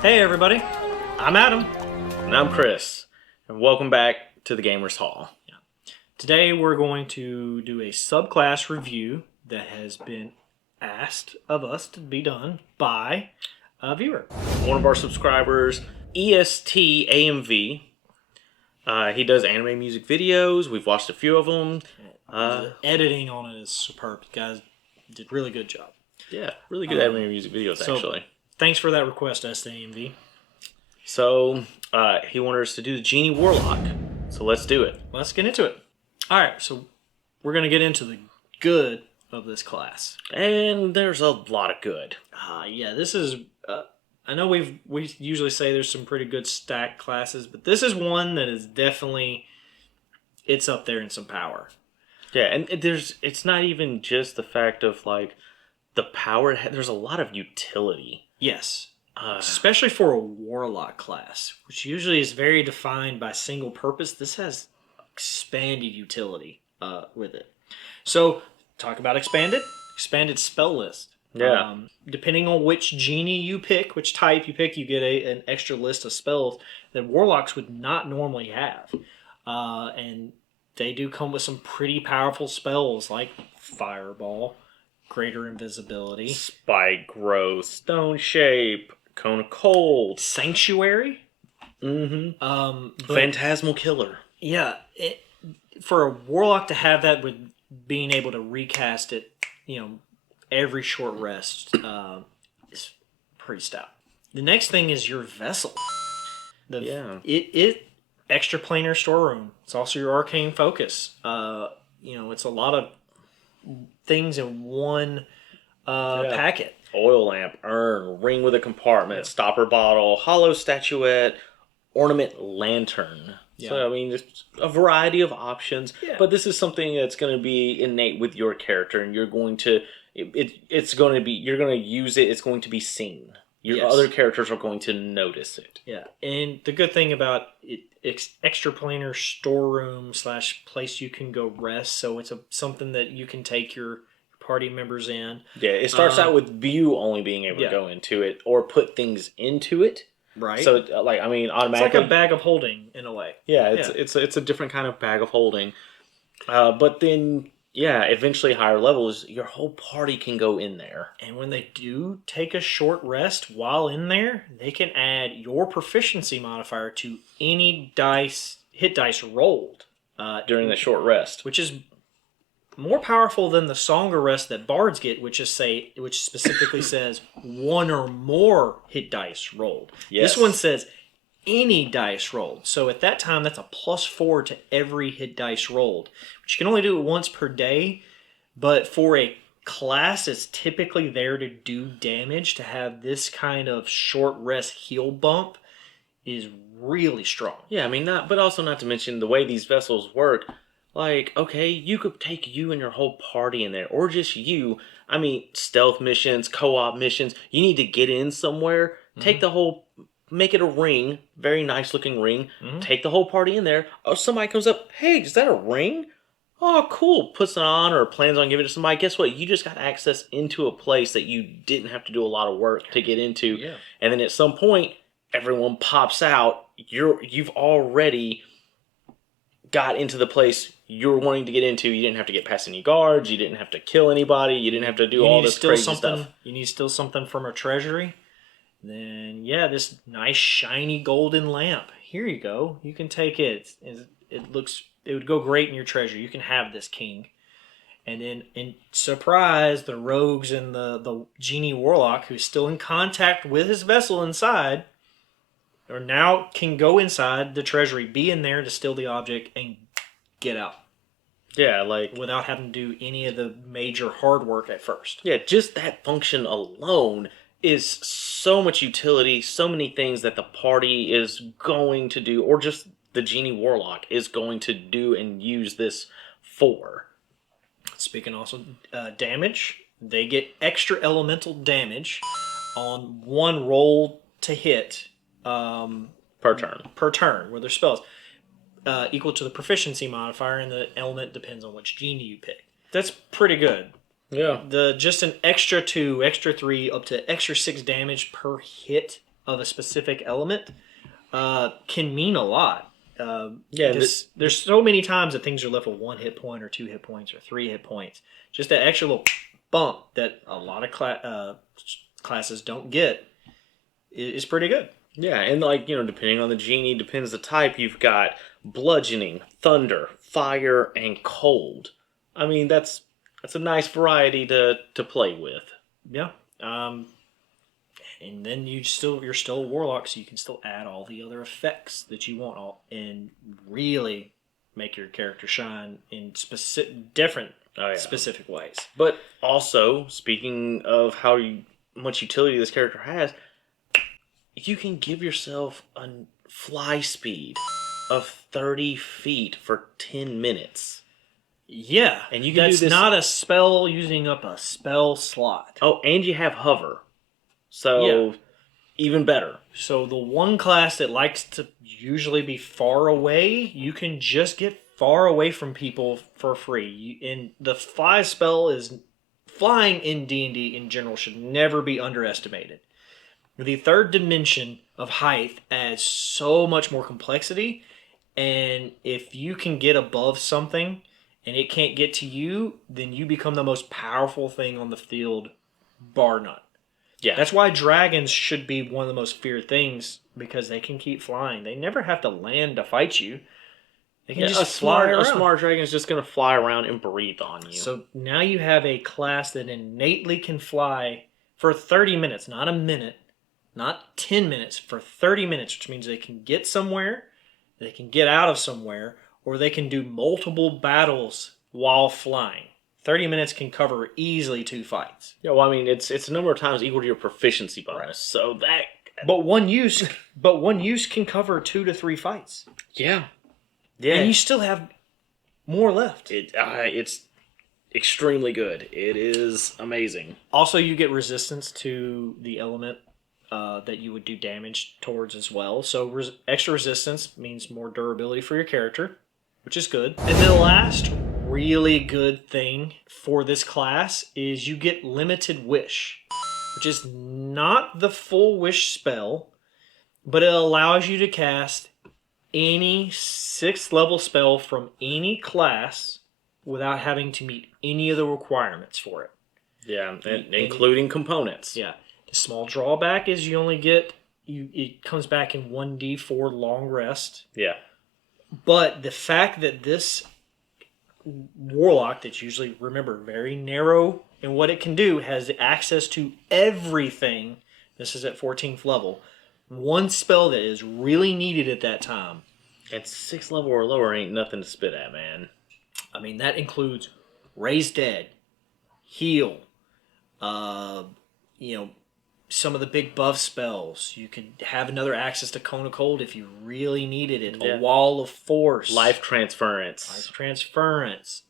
Hey everybody, I'm Adam. And I'm Chris, and welcome back to the Gamers Hall. Today we're going to do a subclass review that has been asked of us to be done by a viewer. One of our subscribers, ESTAMV, he does anime music videos. We've watched a few of them. The editing on it is superb. You guys did a really good job. Yeah, really good anime music videos, actually. Thanks for that request, STAMV. So, he wanted us to do the Genie Warlock, so let's do it. Let's get into it. Alright, so we're going to get into the good of this class. And there's a lot of good. Yeah, this is... I know we usually say there's some pretty good stacked classes, but this is one that is definitely... It's up there in some power. Yeah, and it's not even just the fact of, like, the power. There's a lot of utility. Yes. Especially for a Warlock class, which usually is very defined by single purpose. This has expanded utility with it. So, talk about expanded spell list. Yeah. Depending on which genie you pick, which type you pick, you get an extra list of spells that Warlocks would not normally have. And they do come with some pretty powerful spells like Fireball, Greater Invisibility, Spike Growth, Stone Shape, Cone of Cold, Sanctuary. Phantasmal Killer. Yeah, for a Warlock to have that with being able to recast it, every short rest is pretty stout. The next thing is your vessel. It extra planar storeroom. It's also your arcane focus. It's a lot of things in one packet. Oil lamp, urn, ring with a compartment, stopper bottle, hollow statuette, ornament lantern. Yeah. So, there's a variety of options, but this is something that's going to be innate with your character, and you're going to, you're going to use it, it's going to be seen. Your other characters are going to notice it. Yeah, and the good thing about it's extra planar storeroom / place you can go rest, so it's something that you can take your party members in. Yeah, it starts out with you only being able to go into it or put things into it. Right. So, automatically... It's like a bag of holding, in a way. Yeah, it's a different kind of bag of holding. But then, eventually higher levels, your whole party can go in there. And when they do take a short rest while in there, they can add your proficiency modifier to any hit dice rolled. During the short rest. Which is more powerful than the Song of Rest that bards get, which specifically says one or more hit dice rolled. Yes. This one says any dice rolled. So at that time, that's a +4 to every hit dice rolled. But you can only do it once per day. But for a class that's typically there to do damage, to have this kind of short rest heal bump is really strong. Yeah, but also not to mention the way these vessels work. Like, okay, you could take you and your whole party in there, or just you. Stealth missions, co-op missions. You need to get in somewhere. Take the whole, make it a ring, very nice looking ring. Take the whole party in there. Oh, somebody comes up, hey, is that a ring? Oh, cool. Puts it on or plans on giving it to somebody. Guess what? You just got access into a place that you didn't have to do a lot of work to get into. Yeah. And then at some point, everyone pops out. You've already got into the place you're wanting to get into. You didn't have to get past any guards. You didn't have to kill anybody. You didn't have to do all this crazy stuff. You need to steal something from a treasury. Then, this nice shiny golden lamp. Here you go. You can take it. It would go great in your treasure. You can have this, king. And then, surprise, the rogues and the Genie Warlock, who's still in contact with his vessel inside, or now can go inside the treasury, be in there to steal the object, and get out. Yeah, without having to do any of the major hard work at first. Yeah, just that function alone is so much utility, so many things that the party is going to do, or just the Genie Warlock is going to do and use this for. Speaking also damage, they get extra elemental damage on one roll to hit per turn with their spells, equal to the proficiency modifier, and the element depends on which genie you pick. That's pretty good. Yeah. Just an extra 2, extra 3, up to extra 6 damage per hit of a specific element can mean a lot. Because there's so many times that things are left with 1 hit point or 2 hit points or 3 hit points. Just that extra little bump that a lot of classes don't get is pretty good. Yeah, and depending on the genie, depends the type. You've got bludgeoning, thunder, fire, and cold. I mean, that's a nice variety to play with. Yeah. And then you're still a warlock, so you can still add all the other effects that you want and really make your character shine in different specific ways. But also, speaking of how much utility this character has, you can give yourself a fly speed of 30 feet for 10 minutes. Yeah, and you can that's do this. Not a spell using up a spell slot. Oh, and you have hover. So, even better. So the one class that likes to usually be far away, you can just get far away from people for free. And the fly spell flying in D&D in general should never be underestimated. The third dimension of height adds so much more complexity, and if you can get above something and it can't get to you, then you become the most powerful thing on the field, bar none. Yeah. That's why dragons should be one of the most feared things, because they can keep flying. They never have to land to fight you. They can just fly around. A smart dragon is just going to fly around and breathe on you. So now you have a class that innately can fly for 30 minutes, not a minute, not 10 minutes, for 30 minutes, which means they can get somewhere, they can get out of somewhere, or they can do multiple battles while flying. 30 minutes can cover easily 2 fights. Yeah, well, I mean, it's a number of times equal to your proficiency bonus. Right. So that... But one use can cover 2 to 3 fights. Yeah. And you still have more left. It's extremely good. It is amazing. Also, you get resistance to the element that you would do damage towards as well. So extra resistance means more durability for your character, which is good. And then the last really good thing for this class is you get limited wish, which is not the full wish spell, but it allows you to cast any 6th level spell from any class without having to meet any of the requirements for it. Yeah, including components. Yeah. The small drawback is you only get it comes back in 1d4 long rest. Yeah. But the fact that this warlock, that's usually, remember, very narrow in what it can do, has access to everything. This is at 14th level. One spell that is really needed at that time. At 6th level or lower ain't nothing to spit at, man. I mean, that includes Raise Dead, Heal, some of the big buff spells. You could have another access to Cone of Cold if you really needed it. Yeah. A Wall of Force. Life Transference.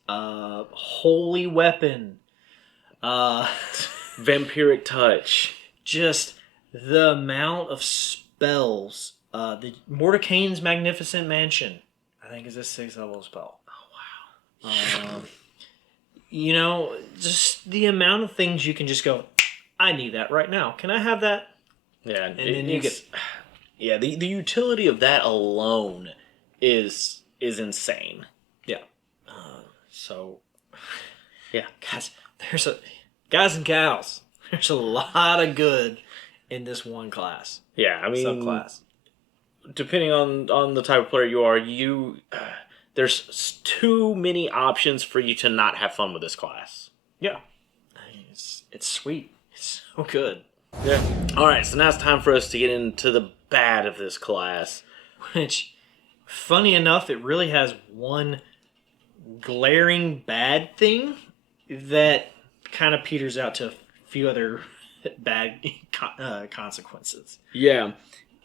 Holy Weapon. Vampiric Touch. Just the amount of spells. The Mordecaine's Magnificent Mansion, I think, is a 6th level spell. Oh, wow. Just the amount of things you can just go, I need that right now. Can I have that? Yeah, and then you get... Yeah, the utility of that alone is insane. Yeah. Yeah, guys and gals, there's a lot of good in this one class. Yeah, I mean... subclass. Depending on the type of player you are, there's too many options for you to not have fun with this class. Yeah. It's sweet. It's so good. Yeah. Alright, so now it's time for us to get into the bad of this class. Which, funny enough, it really has one glaring bad thing that kind of peters out to a few other bad consequences. Yeah.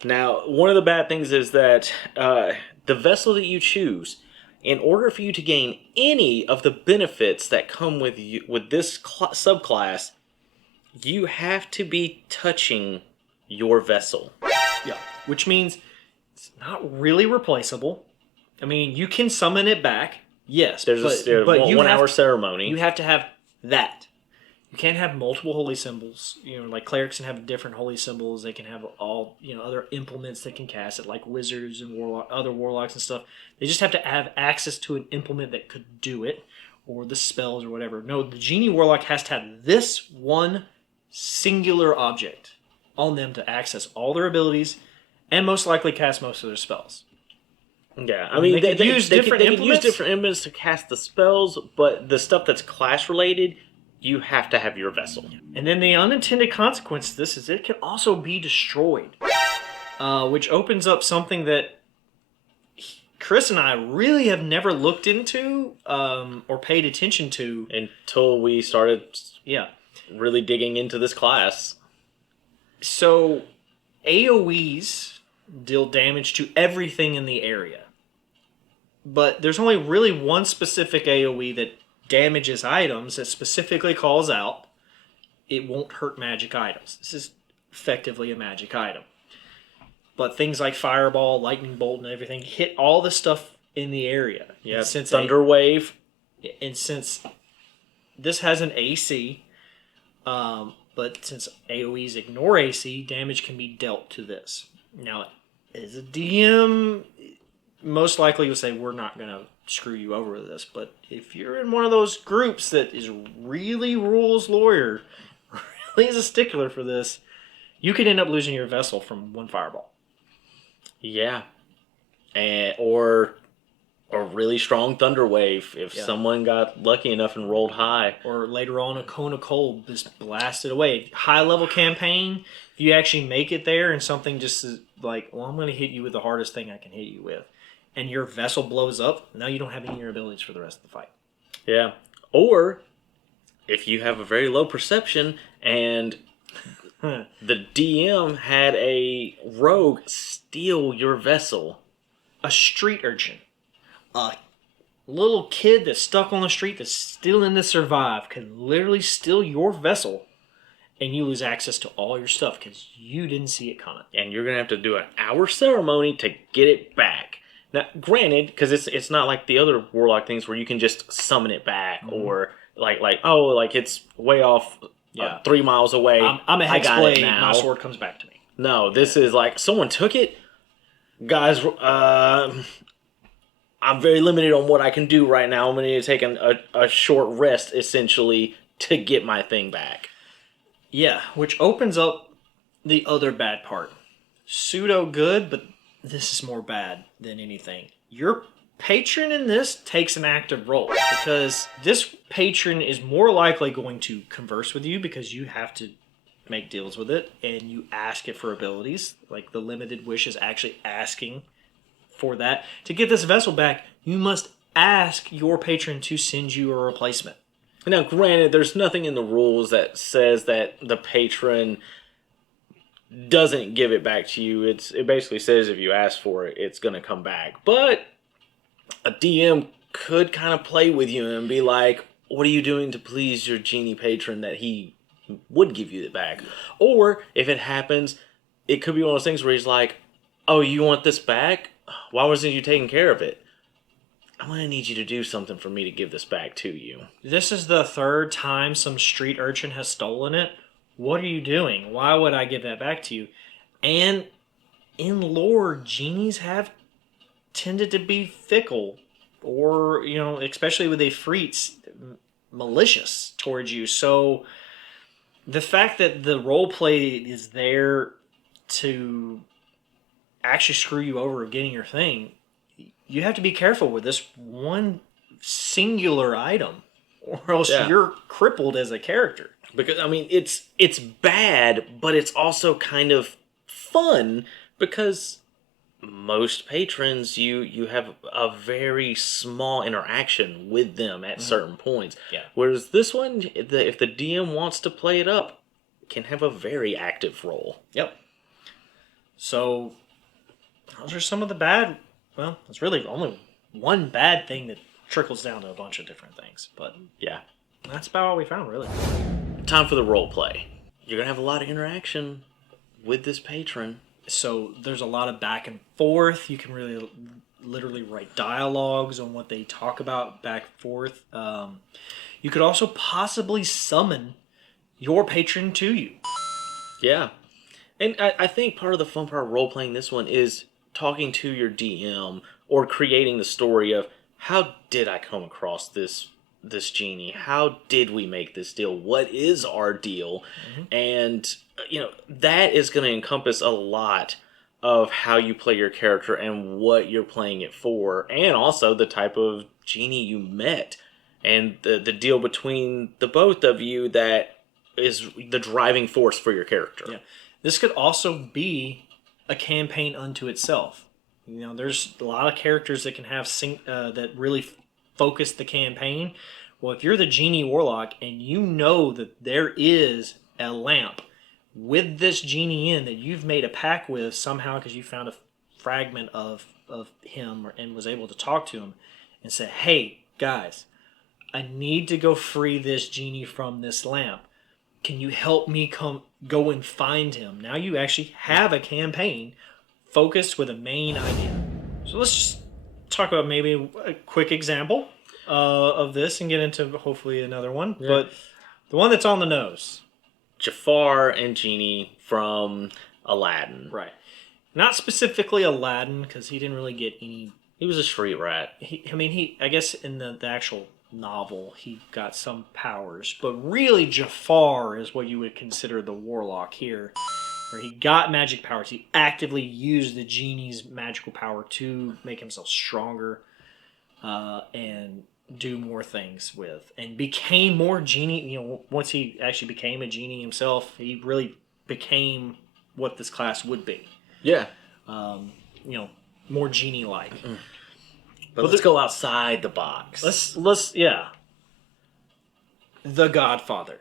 Now, one of the bad things is that the vessel that you choose, in order for you to gain any of the benefits that come with this subclass, you have to be touching your vessel. Yeah, which means it's not really replaceable. I mean, you can summon it back, yes. There's a 1 hour ceremony. You have to have that. You can't have multiple holy symbols. Like clerics can have different holy symbols. They can have all other implements that can cast it, like wizards and other warlocks and stuff. They just have to have access to an implement that could do it, or the spells or whatever. No, the Genie Warlock has to have this one singular object on them to access all their abilities and most likely cast most of their spells. Yeah, I mean, they could use different implements to cast the spells, but the stuff that's class related, you have to have your vessel. And then the unintended consequence of this is it can also be destroyed, which opens up something that Chris and I really have never looked into or paid attention to until we started really digging into this class. So AoEs deal damage to everything in the area. But there's only really one specific AoE that damages items that specifically calls out it won't hurt magic items. This is effectively a magic item. But things like Fireball, Lightning Bolt, and everything hit all the stuff in the area. Yeah, since Thunder Wave. And since this has an AC, but since AoEs ignore AC, damage can be dealt to this. Now, as a DM, most likely you'll say, we're not going to screw you over with this. But if you're in one of those groups that is really rules lawyer, really is a stickler for this, you could end up losing your vessel from one Fireball. Yeah. Or a really strong Thunder Wave if someone got lucky enough and rolled high. Or later on, a Cone of Cold just blasted away. High-level campaign, if you actually make it there and something just is like, well, I'm going to hit you with the hardest thing I can hit you with, and your vessel blows up, now you don't have any of your abilities for the rest of the fight. Yeah. Or if you have a very low perception and the DM had a rogue steal your vessel. A street urchin. A little kid that's stuck on the street that's still in to survive can literally steal your vessel and you lose access to all your stuff because you didn't see it coming. And you're going to have to do an hour ceremony to get it back. Now, granted, because it's not like the other Warlock things where you can just summon it back or like it's way off 3 miles away. I'm a hex blade, my sword comes back to me. No, this is like someone took it. Guys, I'm very limited on what I can do right now. I'm going to need to take a short rest, essentially, to get my thing back. Yeah, which opens up the other bad part. Pseudo good, but this is more bad than anything. Your patron in this takes an active role because this patron is more likely going to converse with you because you have to make deals with it and you ask it for abilities. Like the limited wish is actually asking for that. To get this vessel back, you must ask your patron to send you a replacement. Now, granted, there's nothing in the rules that says that the patron doesn't give it back to you. It basically says if you ask for it, it's going to come back. But a DM could kind of play with you and be like, what are you doing to please your genie patron that he would give you it back? Or if it happens, it could be one of those things where he's like, oh, you want this back? Why wasn't you taking care of it? I'm going to need you to do something for me to give this back to you. This is the third time some street urchin has stolen it. What are you doing? Why would I give that back to you? And in lore, genies have tended to be fickle or, especially with Ifrits, malicious towards you. So the fact that the roleplay is there to actually screw you over of getting your thing, you have to be careful with this one singular item or else you're crippled as a character. Because, it's bad, but it's also kind of fun because most patrons, you have a very small interaction with them at certain points. Yeah. Whereas this one, if the DM wants to play it up, can have a very active role. Yep. So, those are some of the bad... Well, it's really only one bad thing that trickles down to a bunch of different things. But, yeah. That's about all we found, really. Time for the role play. You're going to have a lot of interaction with this patron. So there's a lot of back and forth. You can really literally write dialogues on what they talk about back and forth. You could also possibly summon your patron to you. Yeah. And I think part of the fun part of role playing this one is talking to your DM or creating the story of how did I come across this genie? How did we make this deal? What is our deal? And that is going to encompass a lot of how you play your character and what you're playing it for, and also the type of genie you met and the deal between the both of you that is the driving force for your character. Yeah. This could also be a campaign unto itself. There's a lot of characters that can have that really focus the campaign. Well, if you're the Genie Warlock and you know that there is a lamp with this genie in that you've made a pact with somehow because you found a fragment of him and was able to talk to him and say, hey, guys, I need to go free this genie from this lamp. Can you help me go and find him? Now you actually have a campaign focused with a main idea. So let's just talk about maybe a quick example of this and get into hopefully another one. Yeah. But the one that's on the nose. Jafar and Genie from Aladdin. Right. Not specifically Aladdin because he didn't really get any... He was a street rat. I guess in the actual novel he got some powers, but really Jafar is what you would consider the warlock here, where he got magic powers. He actively used the genie's magical power to make himself stronger and do more things with, and became more genie. Once he actually became a genie himself, he really became what this class would be. Yeah. More genie-like. But let's go outside the box. Let's The Godfather.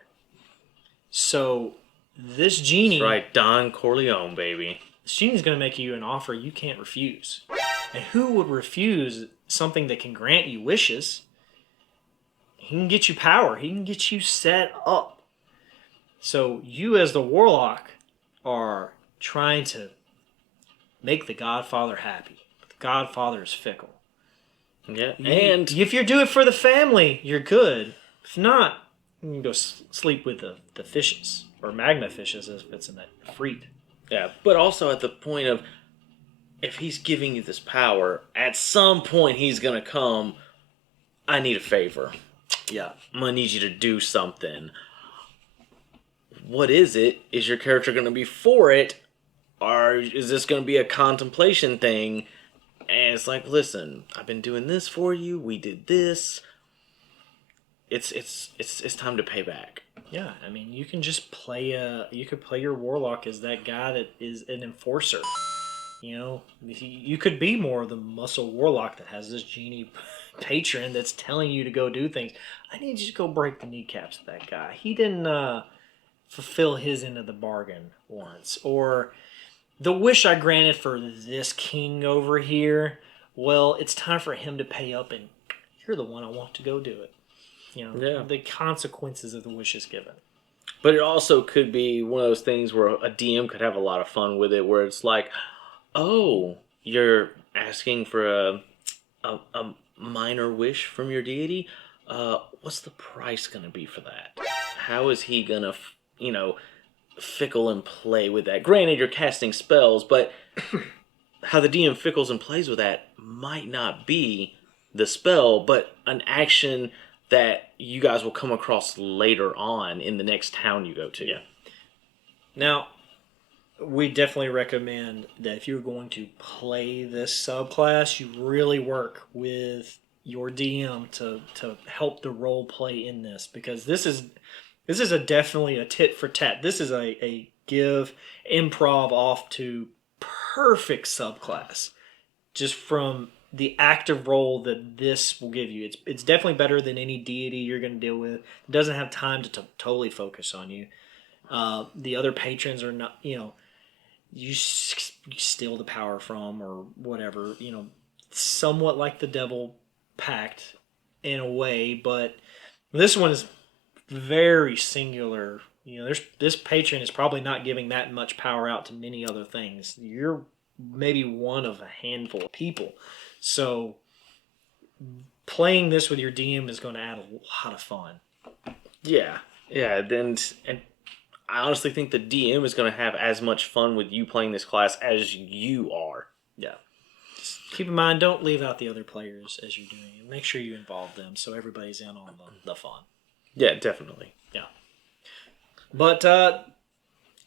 So this genie... That's right, Don Corleone, baby. This genie's going to make you an offer you can't refuse. And who would refuse something that can grant you wishes? He can get you power. He can get you set up. So you as the warlock are trying to make the Godfather happy. But the Godfather is fickle. Yeah, and if you do it for the family, you're good. If not, you can go sleep with the fishes, or magma fishes if it's in that freet. Yeah, but also at the point of, if he's giving you this power, at some point he's going to come, I need a favor. Yeah. I'm going to need you to do something. What is it? Is your character going to be for it? Or is this going to be a contemplation thing? And it's like, listen, I've been doing this for you. We did this. It's time to pay back. Yeah, I mean, you can just play you could play your warlock as that guy that is an enforcer. You could be more of the muscle warlock that has this genie patron that's telling you to go do things. I need you to go break the kneecaps of that guy. He didn't fulfill his end of the bargain once. Or the wish I granted for this king over here, well, it's time for him to pay up, and you're the one I want to go do it. The consequences of the wishes given. But it also could be one of those things where a DM could have a lot of fun with it, where it's like, oh, you're asking for a minor wish from your deity? What's the price going to be for that? How is he going to, fickle and play with that? Granted, you're casting spells, but how the DM fickles and plays with that might not be the spell, but an action that you guys will come across later on in the next town you go to. Yeah. Now, we definitely recommend that if you're going to play this subclass, you really work with your DM to help the role play in this, because this is definitely a tit for tat. This is a give improv off to perfect subclass, just from the active role that this will give you. It's definitely better than any deity you're going to deal with. It doesn't have time to totally focus on you. The other patrons are not, you steal the power from or whatever, somewhat like the Devil Pact in a way, but this one is very singular. This patron is probably not giving that much power out to many other things. You're maybe one of a handful of people. So playing this with your DM is going to add a lot of fun. Yeah. And I honestly think the DM is going to have as much fun with you playing this class as you are. Yeah. Just keep in mind, don't leave out the other players as you're doing it. Make sure you involve them so everybody's in on the fun. Yeah, definitely. Yeah. But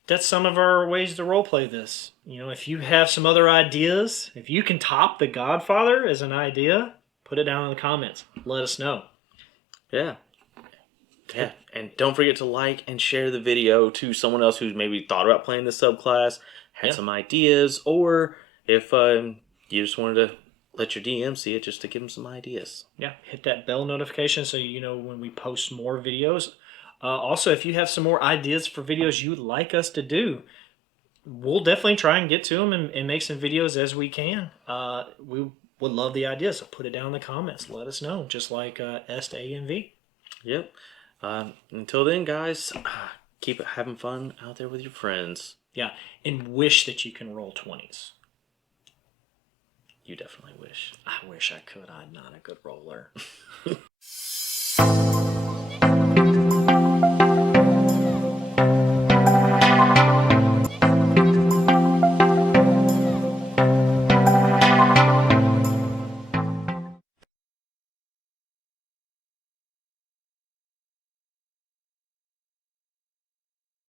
that's some of our ways to roleplay this. You know, if you have some other ideas, if you can top The Godfather as an idea, put it down in the comments. Let us know. Yeah. Yeah, and don't forget to like and share the video to someone else who's maybe thought about playing this subclass, had some ideas, or if you just wanted to let your DM see it just to give them some ideas. Yeah, hit that bell notification so you know when we post more videos. Also, if you have some more ideas for videos you'd like us to do, we'll definitely try and get to them and make some videos as we can. We would love the ideas, so put it down in the comments. Let us know, just like S to A and V. Yep. Until then, guys, keep having fun out there with your friends. Yeah, and wish that you can roll 20s. You definitely wish. I wish I could. I'm not a good roller.